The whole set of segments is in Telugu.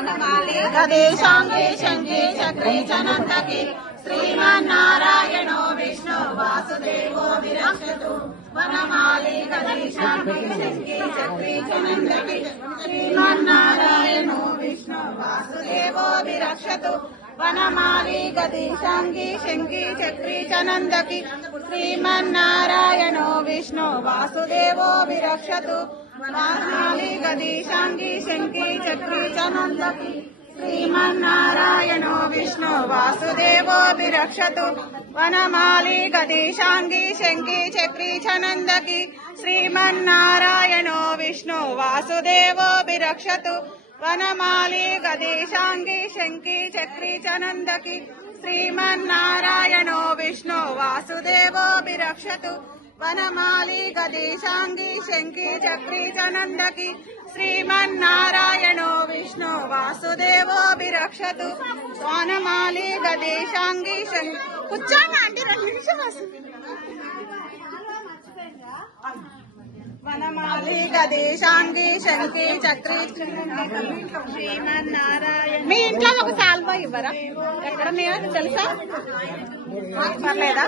गदेशांगी शंकी चक्री चनंदकी श्रीमन्नारायणो विष्णु वासुदेवो विरक्षतु वनमाली गदेशांगी शंकी चक्री चनंदकी श्रीमन्नारायणो विष्णु वासुदेवो विरक्षतु वनमाली गदेशांगी शंकी चक्री चनंदकी श्रीमन्नारायणो विष्णु वासुदेवो विरक्षतु वनमाली गदेशांगी शंकी चक्री चनंदकी श्रीमन्नारायणो विष्णु वासुदेवो विरक्षतु वनमाली गदेशांगी शंकी चक्री चनंदकी श्रीमन्नारायणो विष्णु वासुदेवो विरक्षतु वनमाली गदेशांगी शंकी चक्री चनंदकी श्रीमन्नारायणो विष्णु वासुदेवो विरक्षतु वनमाली गदेशांगी शंकी चक्री चनंदकी श्रीमन्नारायणो विष्णु वासुदेवो विरक्षतु वनमाली गदेशांगी वनमाली गदेशांगी शंकी चक्री శ్రీమన్నారాయణ మీ ఇంట్లో ఒక సాల్వా ఇవ్వరా ఎక్కడ మీరు తెలుసా పర్లేదా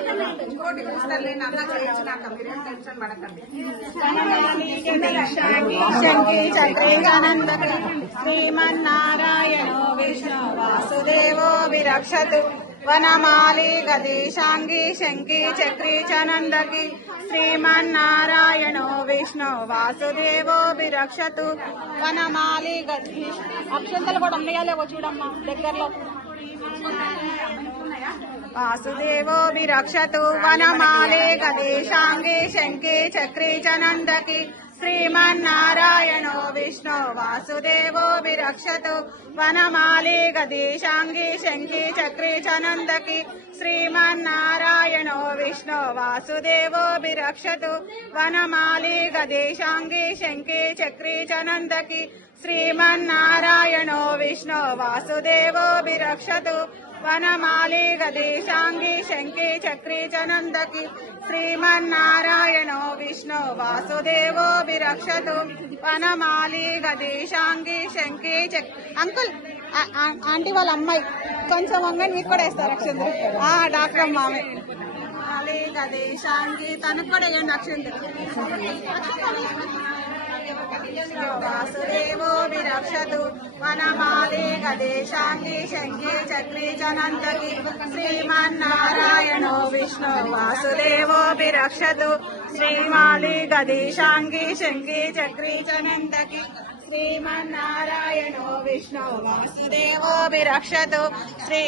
ఇంకోటి చూస్తాను అలా చేయొచ్చు నాకు మీరు టెన్షన్ పడకండి శంకి చక్రీ ఆనందకి శ్రీమన్నారాయణో విష్ణు వాసుదేవో విరక్షతు वनमाली गदेशांगी शंकी चक्री चनंदकी श्रीमन्नारायणो विष्णु वासुदेवो विरक्षतु वनमाली अक्षंतలు కూడా ఉన్నాయో చూడమ్మా దగ్గరలో वासुदेवो विरक्षतु वनमाली गदेशांगी शंकी चक्री चनंदकी श्रीमन्नारायणो विष्णु वासुदेवो विरक्षतु वनमाली गदेशांगी शंकी चक्री चनंदकी श्रीमन्नारायणो विष्णु वासुदेवो विरक्षतु वनमाली गदेशांगी शंकी चक्री चनंदकी श्रीमन्नारायणो विष्णु वासुदेवो विरक्षतु वनमाली गदेशांगी शंकी चक्री चनंदकी श्रीमन्नारायणो विष्णु वासुदेवो विरक्षतु वनमाली गदेशांगी शंकी अंकुल आंटी వాళ్ళ అమ్మాయి కొంచెం వంగని మీకు కూడా వేస్తారు అక్షంతలు డాక్టర్ మామే మాలి గదేశాంగి తనకు కూడా వేయండి అక్షంతలు वासुदेवो विरक्षतु वनमाली गदेशांगी शंकी चक्री चनंदकी श्रीमन्नारायणो विष्णु वासुदेवो विरक्षतु श्रीमाली गदेशांगी शंकी चक्री चनंदकी श्रीमन्नारायणो विष्णु वासुदेवो विरक्षतु श्री